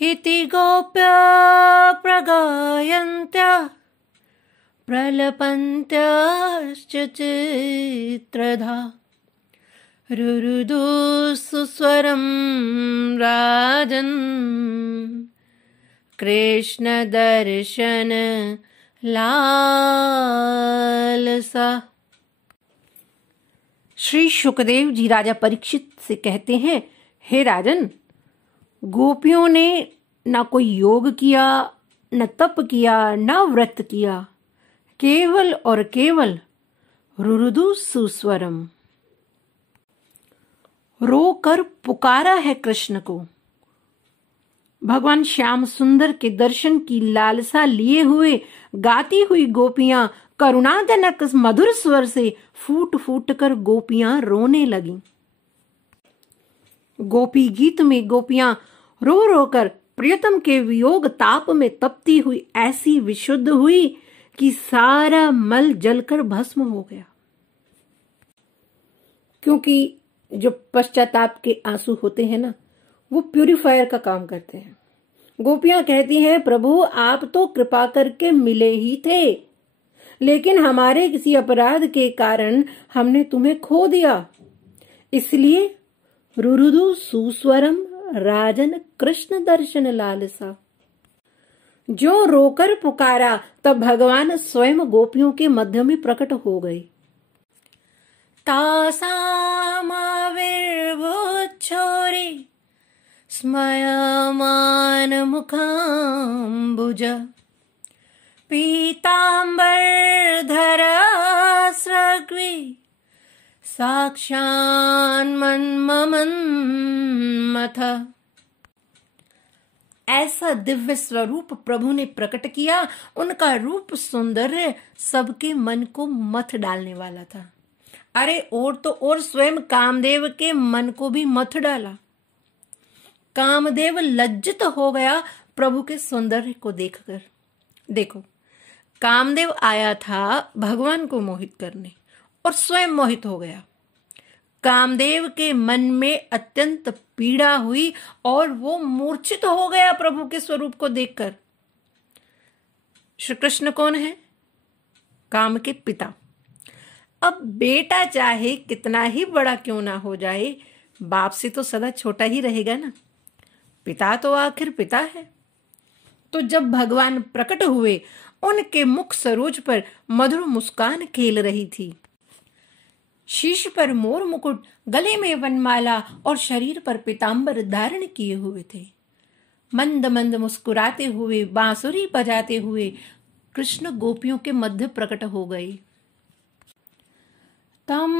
इति गोप्य प्रगायन्त्या प्रलपन्त्याश्च चित्रधा रुरुदु सुस्वरं राजन् कृष्ण दर्शन लालसा। श्री शुकदेव जी राजा परीक्षित से कहते हैं, हे राजन, गोपियों ने न कोई योग किया, न तप किया, न व्रत किया, केवल और केवल रुरुदु सुस्वरम, रोकर पुकारा है कृष्ण को। भगवान श्याम सुंदर के दर्शन की लालसा लिए हुए गाती हुई गोपियां करुणाजनक मधुर स्वर से फूट फूट कर गोपियां रोने लगीं। गोपी गीत में गोपियां रो रो कर प्रियतम के वियोग ताप में तपती हुई ऐसी विशुद्ध हुई कि सारा मल जलकर भस्म हो गया। क्योंकि जो पश्चाताप के आंसू होते हैं ना, वो प्यूरिफायर का काम करते हैं। गोपियां कहती हैं, प्रभु आप तो कृपा करके मिले ही थे, लेकिन हमारे किसी अपराध के कारण हमने तुम्हें खो दिया, इसलिए रुरुदु सुस्वरम राजन कृष्ण दर्शन लालसा। जो रोकर पुकारा तब भगवान स्वयं गोपियों के मध्य में प्रकट हो गए। तासामाविर्भूच्छोरे स्मयमान मुखाम्बुज पीताम्बरधरास्रग्वी साक्षान्मन्मथ। ऐसा दिव्य स्वरूप प्रभु ने प्रकट किया। उनका रूप सौंदर्य सबके मन को मथ डालने वाला था। अरे और तो और स्वयं कामदेव के मन को भी मथ डाला। कामदेव लज्जित हो गया प्रभु के सौंदर्य को देखकर। देखो, कामदेव आया था भगवान को मोहित करने और स्वयं मोहित हो गया। कामदेव के मन में अत्यंत पीड़ा हुई और वो मूर्छित हो गया प्रभु के स्वरूप को देखकर। श्री कृष्ण कौन है? काम के पिता। अब बेटा चाहे कितना ही बड़ा क्यों ना हो जाए, बाप से तो सदा छोटा ही रहेगा ना। पिता तो आखिर पिता है। तो जब भगवान प्रकट हुए, उनके मुख सरोज पर मधुर मुस्कान खेल रही थी। शीश पर मोर मुकुट, गले में वनमाला और शरीर पर पीताम्बर धारण किए हुए थे। मंद मंद मुस्कुराते हुए, बांसुरी बजाते हुए कृष्ण गोपियों के मध्य प्रकट हो गए। तम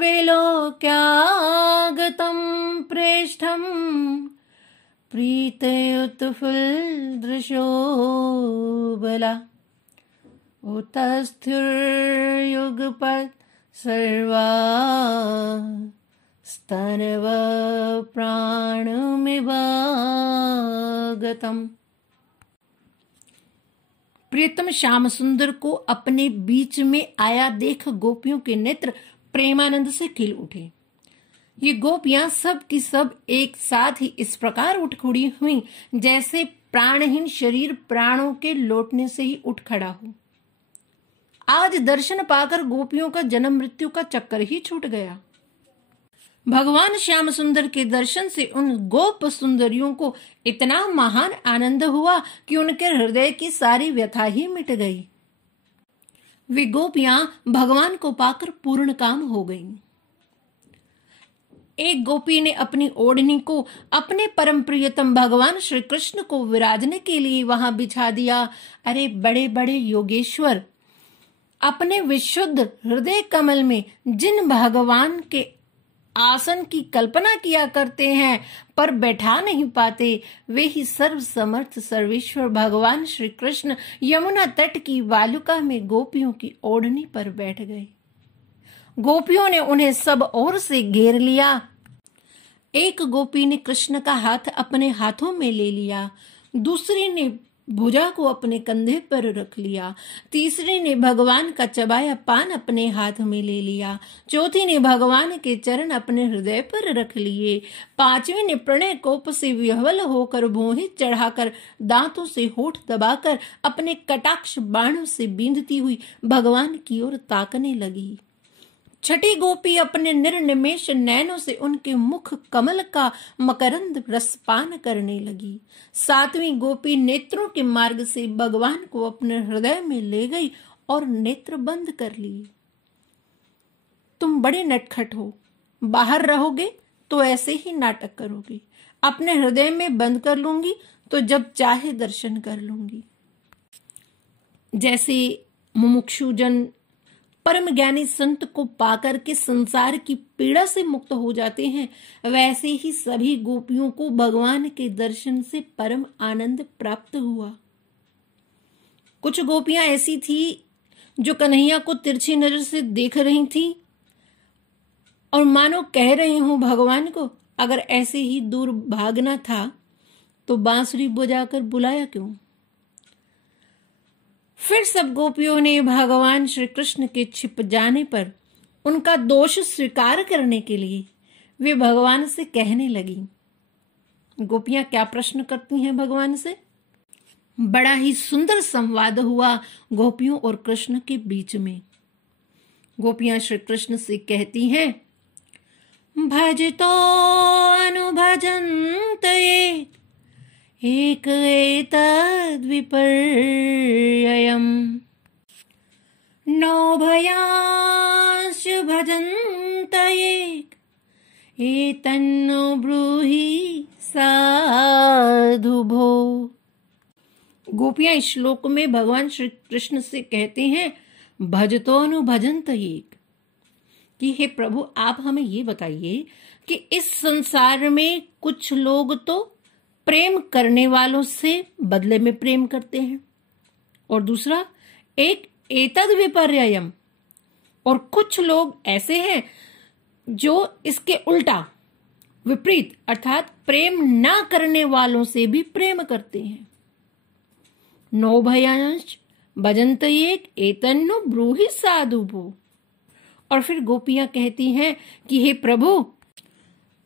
विलोक्यागतं प्रेष्ठं प्रीतयुतफुल्लदृशोबला उतस्थिर्युगपत् सर्वा स्तनव प्राणमिवागतम्। प्रियतम श्याम सुंदर को अपने बीच में आया देख गोपियों के नेत्र प्रेमानंद से खिल उठे। ये गोपियां सब की सब एक साथ ही इस प्रकार उठ खड़ी हुई जैसे प्राणहीन शरीर प्राणों के लौटने से ही उठ खड़ा हो। आज दर्शन पाकर गोपियों का जन्म मृत्यु का चक्कर ही छूट गया। भगवान श्याम सुंदर के दर्शन से उन गोप सुंदरियों को इतना महान आनंद हुआ कि उनके हृदय की सारी व्यथा ही मिट गई। वे गोपियां भगवान को पाकर पूर्ण काम हो गईं। एक गोपी ने अपनी ओढ़नी को अपने परम प्रियतम भगवान श्री कृष्ण को विराजने के लिए वहां बिछा दिया। अरे बड़े बड़े योगेश्वर अपने विशुद्ध हृदय कमल में जिन भगवान के आसन की कल्पना किया करते हैं पर बैठा नहीं पाते, वे ही सर्व समर्थ सर्वेश्वर भगवान श्री कृष्ण यमुना तट की वालुका में गोपियों की ओढ़नी पर बैठ गए। गोपियों ने उन्हें सब ओर से घेर लिया। एक गोपी ने कृष्ण का हाथ अपने हाथों में ले लिया, दूसरी ने भुजा को अपने कंधे पर रख लिया। तीसरी ने भगवान का चबाया पान अपने हाथ में ले लिया। चौथी ने भगवान के चरण अपने हृदय पर रख लिए। पांचवी ने प्रणय कोप से विह्वल होकर भौहें चढ़ाकर दांतों से होठ दबाकर अपने कटाक्ष बाणों से बींधती हुई भगवान की ओर ताकने लगी। छठी गोपी अपने निर्निमेष नैनों से उनके मुख कमल का मकरंद रसपान करने लगी। सातवीं गोपी नेत्रों के मार्ग से भगवान को अपने हृदय में ले गई और नेत्र बंद कर लिए। तुम बड़े नटखट हो, बाहर रहोगे तो ऐसे ही नाटक करोगे। अपने हृदय में बंद कर लूंगी तो जब चाहे दर्शन कर लूंगी। जैसे मुमुक्षुजन परम ज्ञानी संत को पाकर के संसार की पीड़ा से मुक्त हो जाते हैं, वैसे ही सभी गोपियों को भगवान के दर्शन से परम आनंद प्राप्त हुआ। कुछ गोपियां ऐसी थी जो कन्हैया को तिरछी नजर से देख रही थी और मानो कह रही हूं भगवान को, अगर ऐसे ही दूर भागना था तो बांसुरी बजाकर बुलाया क्यों। फिर सब गोपियों ने भगवान श्री कृष्ण के छिप जाने पर उनका दोष स्वीकार करने के लिए वे भगवान से कहने लगी। गोपियां क्या प्रश्न करती हैं भगवान से। बड़ा ही सुंदर संवाद हुआ गोपियों और कृष्ण के बीच में। गोपियां श्री कृष्ण से कहती हैं, भजतो अनुभजन्त एक एतद् विपर्ययम् नो भयांश्च भजन्त एतन्नो ब्रूहि साधु भो। गोपियां इस श्लोक में भगवान श्री कृष्ण से कहते हैं, भजतो अनुभजन्त एक, कि हे प्रभु आप हमें ये बताइए कि इस संसार में कुछ लोग तो प्रेम करने वालों से बदले में प्रेम करते हैं, और दूसरा एक एतद् विपर्ययम्, और कुछ लोग ऐसे हैं जो इसके उल्टा विपरीत अर्थात प्रेम ना करने वालों से भी प्रेम करते हैं। नो भयांश भजन्त एक एतन्नो ब्रूहि साधु भो। और फिर गोपियां कहती हैं कि हे प्रभु,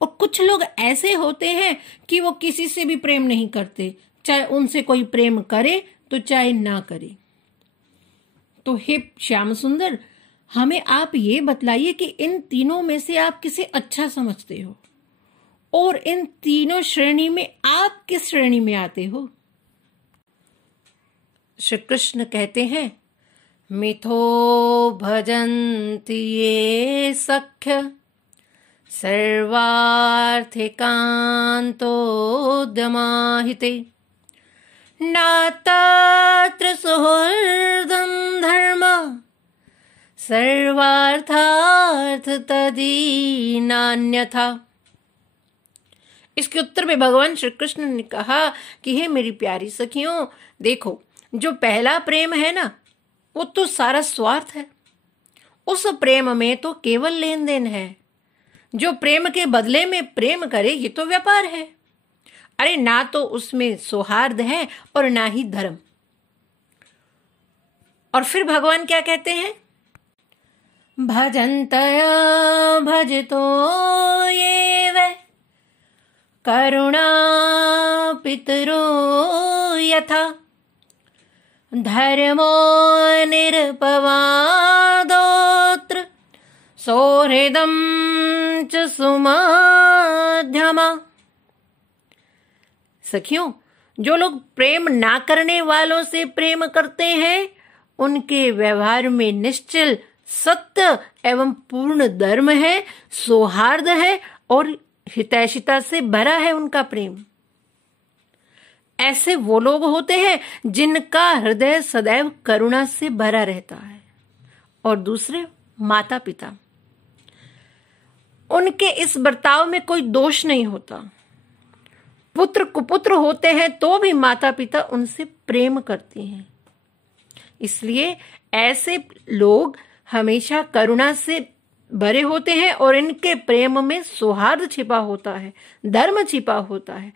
और कुछ लोग ऐसे होते हैं कि वो किसी से भी प्रेम नहीं करते, चाहे उनसे कोई प्रेम करे तो चाहे ना करे। तो हे श्याम सुंदर, हमें आप ये बतलाइए कि इन तीनों में से आप किसे अच्छा समझते हो, और इन तीनों श्रेणी में आप किस श्रेणी में आते हो। श्री कृष्ण कहते हैं, मिथो भजन्ति ये सख्य सर्वार्थिकान्तोद्यमाहिते नात्र सुहृदं धर्म सर्वार्थार्थ तदीनान्यथा। इसके उत्तर में भगवान श्री कृष्ण ने कहा कि हे मेरी प्यारी सखियों, देखो जो पहला प्रेम है ना, वो तो सारा स्वार्थ है। उस प्रेम में तो केवल लेन देन है। जो प्रेम के बदले में प्रेम करे ये तो व्यापार है। अरे ना तो उसमें सौहार्द है और ना ही धर्म। और फिर भगवान क्या कहते हैं, भजन्तया भजतो ये वै करुणा पितरो यथा धर्मो निरपवादोत्र सौहृदं च सुमध्यमा। सखियों, जो लोग प्रेम ना करने वालों से प्रेम करते हैं, उनके व्यवहार में निश्चल सत्य एवं पूर्ण धर्म है, सौहार्द है और हितैषिता से भरा है उनका प्रेम। ऐसे वो लोग होते हैं जिनका हृदय सदैव करुणा से भरा रहता है। और दूसरे माता पिता, उनके इस बर्ताव में कोई दोष नहीं होता। पुत्र कुपुत्र होते हैं तो भी माता पिता उनसे प्रेम करते हैं। इसलिए ऐसे लोग हमेशा करुणा से भरे होते हैं और इनके प्रेम में सौहार्द छिपा होता है, धर्म छिपा होता है।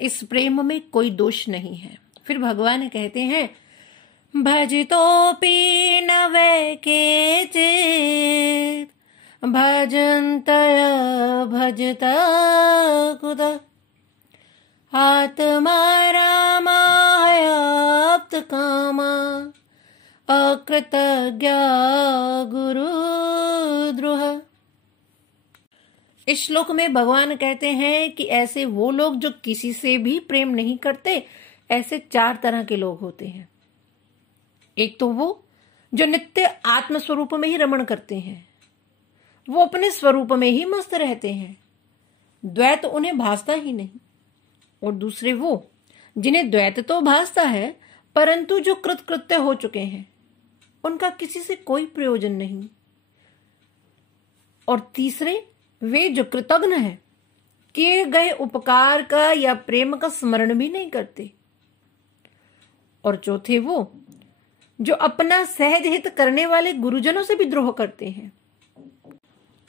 इस प्रेम में कोई दोष नहीं है। फिर भगवान कहते हैं, भजितोऽपि न वै केचित् भजन्तय भजत कुत आत्मा रामायाप्त कामा अकृतज्ञा गुरुद्रोह। इस श्लोक में भगवान कहते हैं कि ऐसे वो लोग जो किसी से भी प्रेम नहीं करते, ऐसे 4 तरह के लोग होते हैं। एक तो वो जो नित्य आत्म स्वरूप में ही रमण करते हैं, वो अपने स्वरूप में ही मस्त रहते हैं, द्वैत उन्हें भासता ही नहीं। और दूसरे वो जिन्हें द्वैत तो भासता है, परंतु जो कृतकृत्य हो चुके हैं, उनका किसी से कोई प्रयोजन नहीं। और तीसरे वे जो कृतज्ञ हैं, किए गए उपकार का या प्रेम का स्मरण भी नहीं करते। और चौथे वो जो अपना सहज हित करने वाले गुरुजनों से भी द्रोह करते हैं।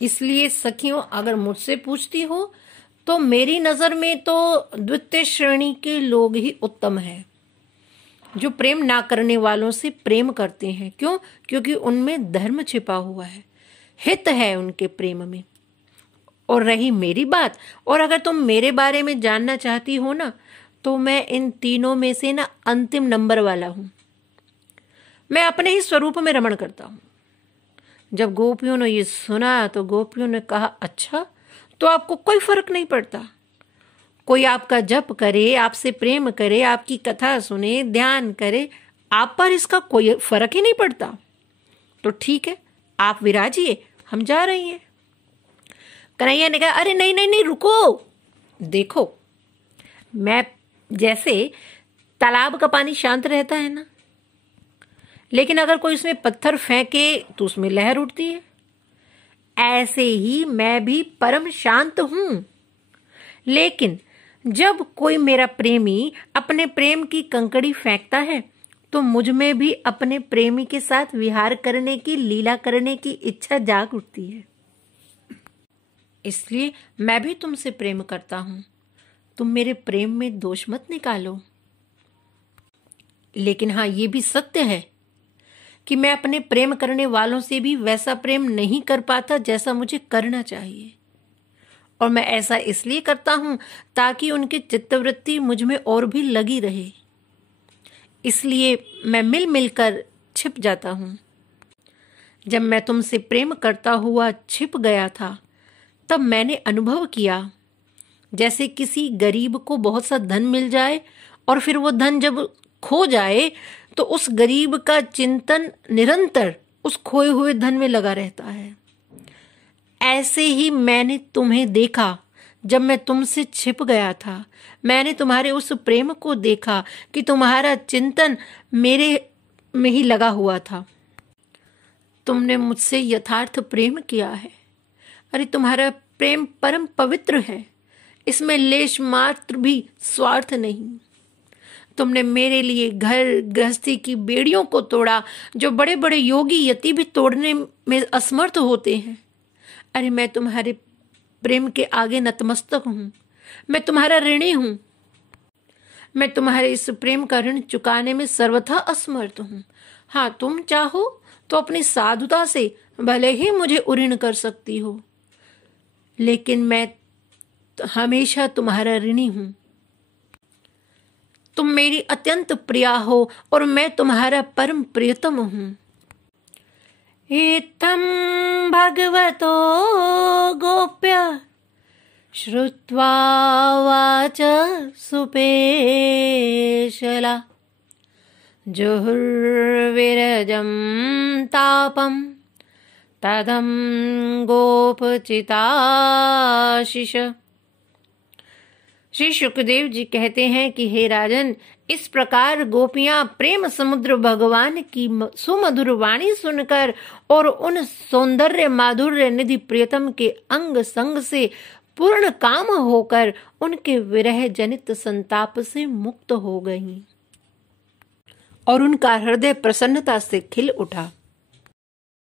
इसलिए सखियों, अगर मुझसे पूछती हो तो मेरी नजर में तो द्वितीय श्रेणी के लोग ही उत्तम हैं, जो प्रेम ना करने वालों से प्रेम करते हैं। क्यों? क्योंकि उनमें धर्म छिपा हुआ है, हित है उनके प्रेम में। और रही मेरी बात, और अगर तुम मेरे बारे में जानना चाहती हो ना, तो मैं इन तीनों में से ना अंतिम नंबर वाला हूं। मैं अपने ही स्वरूप में रमण करता हूं। जब गोपियों ने ये सुना तो गोपियों ने कहा, अच्छा, तो आपको कोई फर्क नहीं पड़ता? कोई आपका जप करे, आपसे प्रेम करे, आपकी कथा सुने, ध्यान करे, आप पर इसका कोई फर्क ही नहीं पड़ता? तो ठीक है, आप विराजिए, हम जा रही हैं। कन्हैया ने कहा, अरे नहीं नहीं नहीं, रुको। देखो, मैं जैसे तालाब का पानी शांत रहता है ना, लेकिन अगर कोई उसमें पत्थर फेंके तो उसमें लहर उठती है, ऐसे ही मैं भी परम शांत हूं। लेकिन जब कोई मेरा प्रेमी अपने प्रेम की कंकड़ी फेंकता है, तो मुझ में भी अपने प्रेमी के साथ विहार करने की, लीला करने की इच्छा जाग उठती है। इसलिए मैं भी तुमसे प्रेम करता हूं। तुम मेरे प्रेम में दोष मत निकालो। लेकिन हाँ, ये भी सत्य है कि मैं अपने प्रेम करने वालों से भी वैसा प्रेम नहीं कर पाता जैसा मुझे करना चाहिए। और मैं ऐसा इसलिए करता हूं ताकि उनकी चित्तवृत्ति मुझ में और भी लगी रहे। इसलिए मैं मिल मिलकर छिप जाता हूं। जब मैं तुमसे प्रेम करता हुआ छिप गया था, तब मैंने अनुभव किया जैसे किसी गरीब को बहुत सा धन मिल जाए और फिर वो धन जब खो जाए तो उस गरीब का चिंतन निरंतर उस खोए हुए धन में लगा रहता है। ऐसे ही मैंने तुम्हें देखा जब मैं तुमसे छिप गया था। मैंने तुम्हारे उस प्रेम को देखा कि तुम्हारा चिंतन मेरे में ही लगा हुआ था। तुमने मुझसे यथार्थ प्रेम किया है। अरे, तुम्हारा प्रेम परम पवित्र है, इसमें लेश मात्र भी स्वार्थ नहीं। तुमने मेरे लिए घर गृहस्थी की बेड़ियों को तोड़ा, जो बड़े बड़े योगी यति भी तोड़ने में असमर्थ होते हैं। अरे, मैं तुम्हारे प्रेम के आगे नतमस्तक हूं। मैं तुम्हारा ऋणी हूं। मैं तुम्हारे इस प्रेम का ऋण चुकाने में सर्वथा असमर्थ हूं। हाँ, तुम चाहो तो अपनी साधुता से भले ही मुझे उऋण कर सकती हो, लेकिन मैं हमेशा तुम्हारा ऋणी हूं। तुम मेरी अत्यंत प्रिया हो और मैं तुम्हारा परम प्रियतम हूं। इत्थं भगवतो गोप्य श्रुत्वा वाच सुपेशला जुहुर्विरजं तापं तदं गोपचिताशिष। श्री शुकदेव जी कहते हैं कि हे राजन, इस प्रकार गोपियां प्रेम समुद्र भगवान की सुमधुर वाणी सुनकर और उन सौंदर्य माधुर्य निधि प्रियतम के अंग संग से पूर्ण काम होकर उनके विरह जनित संताप से मुक्त हो गईं और उनका हृदय प्रसन्नता से खिल उठा।